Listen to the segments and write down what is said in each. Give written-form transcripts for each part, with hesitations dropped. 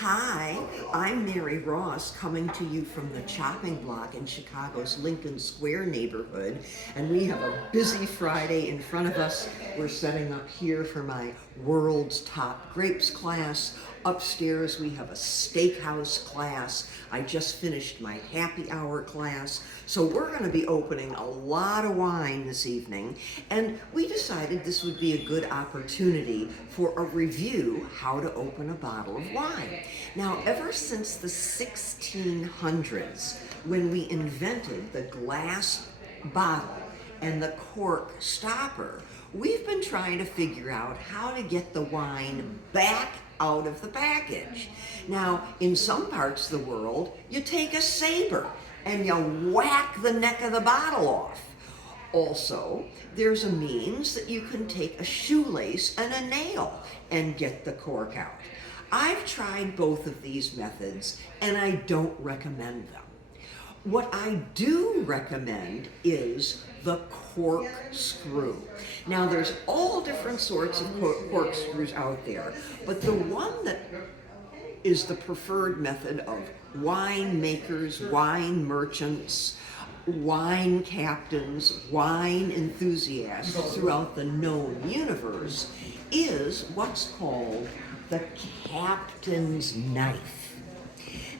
Hi, I'm Mary Ross coming to you from the chopping block in Chicago's Lincoln Square neighborhood. And we have a busy Friday in front of us. We're setting up here for my World's Top Grapes class. Upstairs we have a steakhouse class. I just finished my happy hour class. So we're going to be opening a lot of wine this evening. And we decided this would be a good opportunity for a review how to open a bottle of wine. Now, ever since the 1600s, when we invented the glass bottle and the cork stopper, we've been trying to figure out how to get the wine back out of the package. Now, in some parts of the world, you take a saber and you whack the neck of the bottle off. Also, there's a means that you can take a shoelace and a nail and get the cork out. I've tried both of these methods and I don't recommend them. What I do recommend is the corkscrew. Now, there's all different sorts of corkscrews out there, but the one that is the preferred method of wine makers, wine merchants, wine captains, wine enthusiasts throughout the known universe is what's called the captain's knife.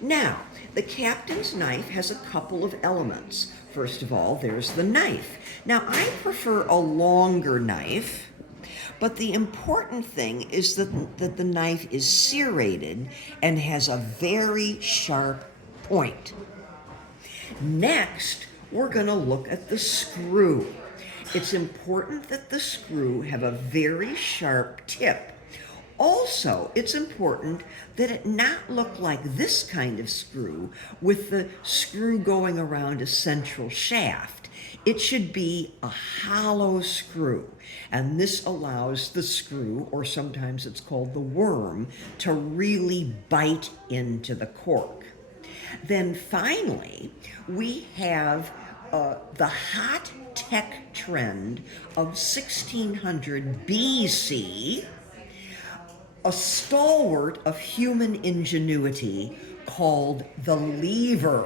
Now, the captain's knife has a couple of elements. First of all, there's the knife. Now, I prefer a longer knife, but the important thing is that the knife is serrated and has a very sharp point. Next, we're going to look at the screw. It's important that the screw have a very sharp tip. Also, it's important that it not look like this kind of screw with the screw going around a central shaft. It should be a hollow screw, and this allows the screw, or sometimes it's called the worm, to really bite into the cork. Then finally, we have the hot tech trend of 1600 BC, a stalwart of human ingenuity called the lever.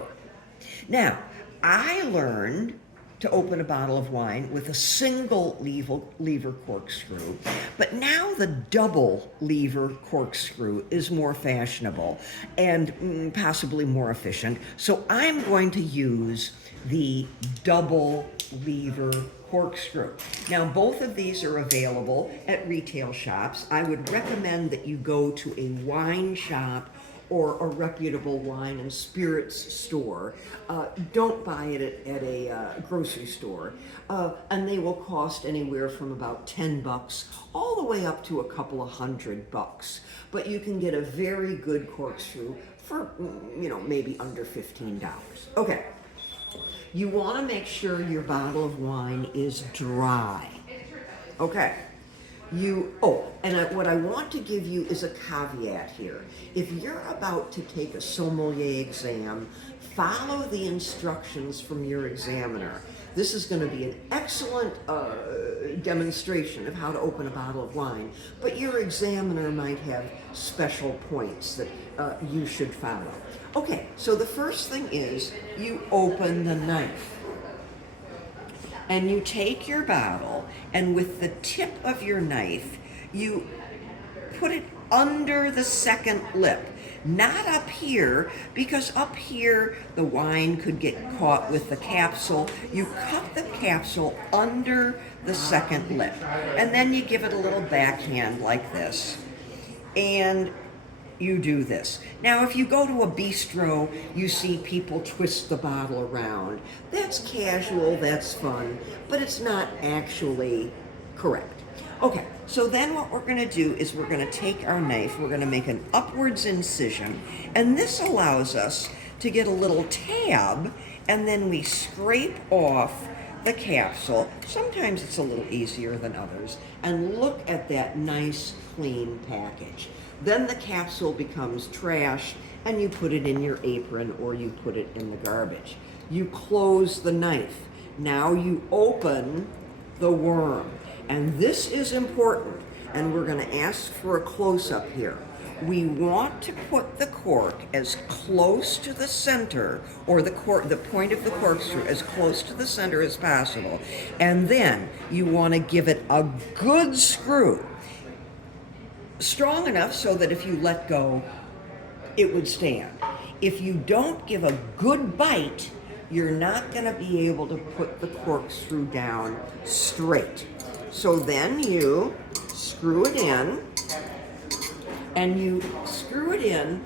Now, I learned to open a bottle of wine with a single lever corkscrew, but now the double lever corkscrew is more fashionable and possibly more efficient, so I'm going to use the double lever corkscrew. Now, both of these are available at retail shops. I would recommend that you go to a wine shop or a reputable wine and spirits store. Don't buy it at a grocery store. And they will cost anywhere from about $10 all the way up to a couple of $100. But you can get a very good corkscrew for, maybe under $15. Okay. You want to make sure your bottle of wine is dry. Okay. What I want to give you is a caveat here. If you're about to take a sommelier exam, follow the instructions from your examiner. This is going to be an excellent demonstration of how to open a bottle of wine, but your examiner might have special points that you should follow. Okay, so the first thing is you open the knife. And you take your bottle, and with the tip of your knife, you put it under the second lip. Not up here, because up here the wine could get caught with the capsule. You cut the capsule under the second lip, and then you give it a little backhand like this. And you do this. Now, if you go to a bistro, you see people twist the bottle around. That's casual, that's fun, but it's not actually correct. Okay, so then what we're going to do is we're going to take our knife, we're going to make an upwards incision, and this allows us to get a little tab, and then we scrape off the capsule. Sometimes it's a little easier than others, and look at that nice, clean package. Then the capsule becomes trash, and you put it in your apron or you put it in the garbage. You close the knife. Now you open the worm. And this is important, and we're going to ask for a close-up here. we want to put the cork as close to the center, or the point of the corkscrew as close to the center as possible. And then you want to give it a good screw, strong enough so that if you let go, it would stand. If you don't give a good bite, you're not going to be able to put the corkscrew down straight. So then you screw it in, and you screw it in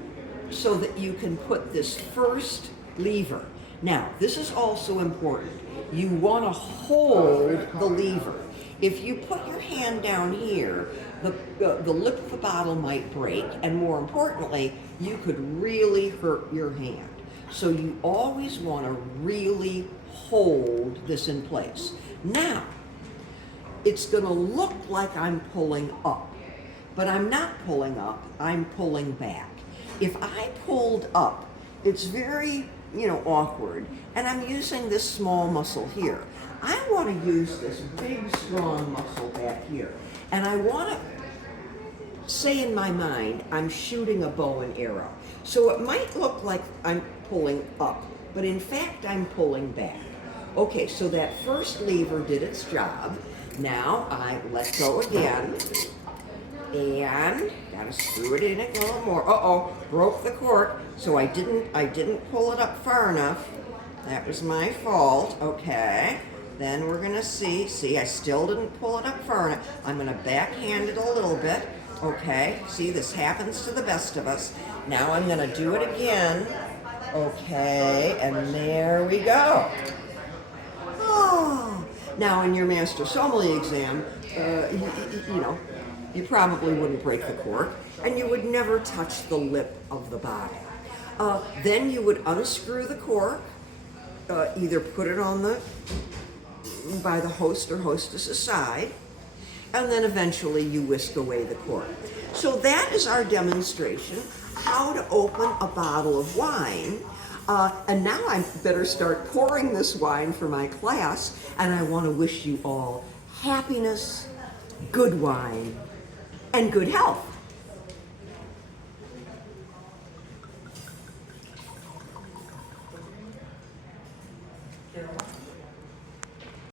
so that you can put this first lever. Now, this is also important. You want to hold the lever. If you put your hand down here, the lip of the bottle might break, and more importantly, you could really hurt your hand. So you always want to really hold this in place. Now, it's going to look like I'm pulling up, but I'm not pulling up, I'm pulling back. If I pulled up, it's very, awkward, and I'm using this small muscle here. I want to use this big, strong muscle back here, and I want to say in my mind, I'm shooting a bow and arrow. So it might look like I'm pulling up, but in fact, I'm pulling back. Okay, so that first lever did its job. Now I let go again, and gotta screw it in a little more. Uh-oh, broke the cork. So I didn't pull it up far enough. That was my fault. Okay. Then we're gonna see, I still didn't pull it up far enough. I'm gonna backhand it a little bit. Okay, see, this happens to the best of us. Now I'm gonna do it again. Okay, and there we go. Oh, now in your Master Sommelier exam, you probably wouldn't break the cork, and you would never touch the lip of the bottle. Then you would unscrew the cork, either put it on by the host or hostess's side, and then eventually you whisk away the cork. So that is our demonstration, how to open a bottle of wine. And now I better start pouring this wine for my class, and I want to wish you all happiness, good wine, and good health.